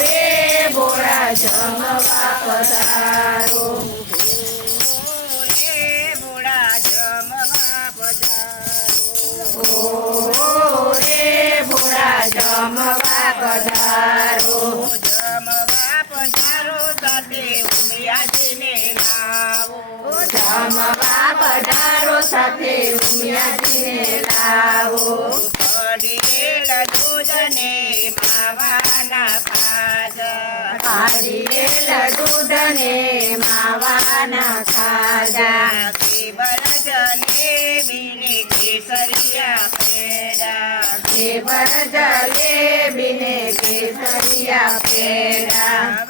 રે ભોળા પધારો રે જમવા પધારો રે પધારો જમવા પધારો સાથે ઉમિયાજીને લાવો જમવા પધારો, સાથે ઉમિયાજીને લાવો. કાઢીએલ દૂધને માવાના ખાજા. કેવર જલેબીને કેસરિયા પેડા. કેવર જલેબીને કેસરિયા પેડા.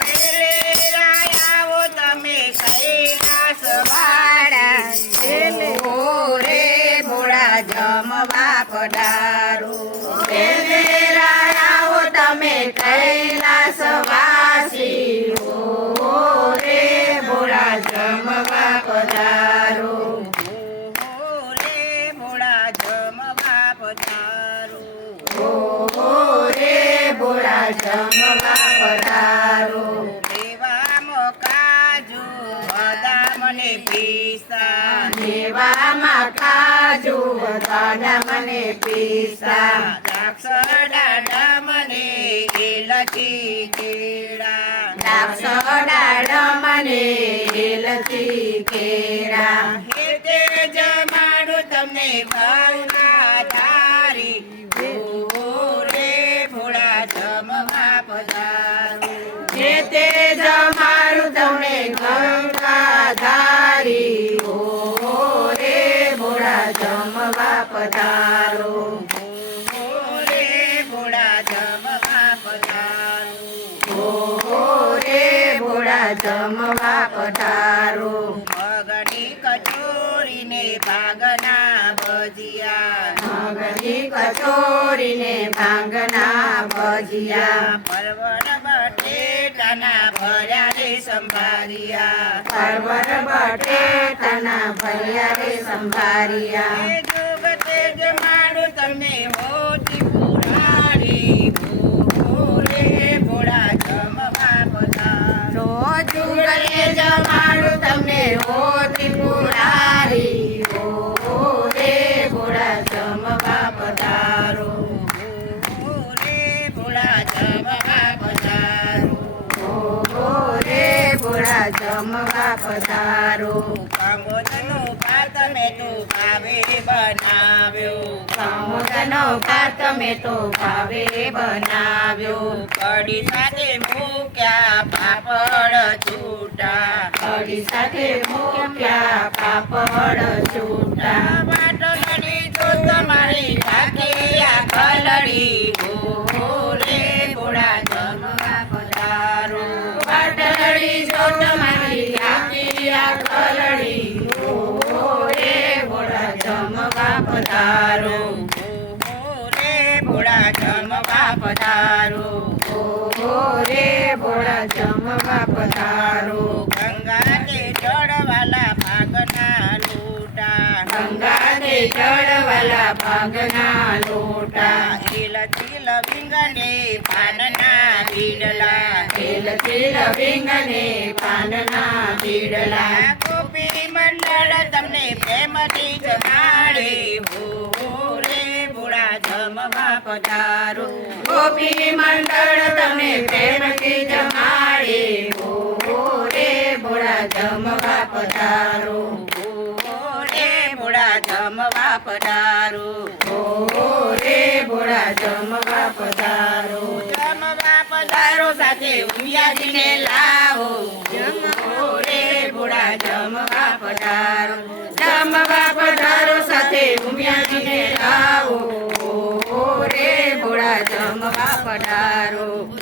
દેવામાં કાજુ બદાડા મને પીસા. દ્રાક્ષ દાડા મને એલચી કેળા. દ્રાક્ષ મને એલચી જમાડું તમને ભાવના. જમવા પધારો મગની કચોરીને ભાગના ભજીયા. મગની કચોરીને ભાગના ભજીયા. પરવળ બટેટાના ભર્યા રે સંભારિયા. પરવર બટેટાના ભર્યા રે સંભારિયા જમાડું તમને હોતી પુરારી. ઓ રે ભોળા પધારો. ભૂખો રે ભોળા જમવા પધારો. ઓ રે ભોળા જમવા પધારો. કાંગોદનો ભાત મેં તો ભાવે બનાવ્યો. કમોદનો ભાત મેં તો ભાવે બનાવ્યો. કડી સાથે મૂક્યા પાપડ છૂટા કઢી સાથે મૂક્યા પાપડ છૂટા. વાટડી તો તમારી ઢાકીયા કલડી રે ભોળા જમવા પધારો. પાટડી જો તમારી આખિયા કલડી રે ભોળા જમવા પધારો. રે ભોળા જમવા પધારો. રે ભોળા જમવા પધારો. ગંગા ભાગના લોટા તિલ તિલ પાનના બીડલા તેલ પાનના બીડલા કોપી મંડળ તમને પ્રેમથી જમાડે હો રે ભોળા જમવા પધારો ગોપી મંડળ તમે પ્રેમથી જમાડે જમવા પધારો. ઓ રે ભોળા, જમવા પધારો. જમવા પધારો સાથે ઉમિયાજીને લાવો. જમો રે ભોળા, જમવા પધારો. જમવા પધારો સાથે ઉમિયાજીને લાવો. ઓ રે ભોળા, જમવા પધારો.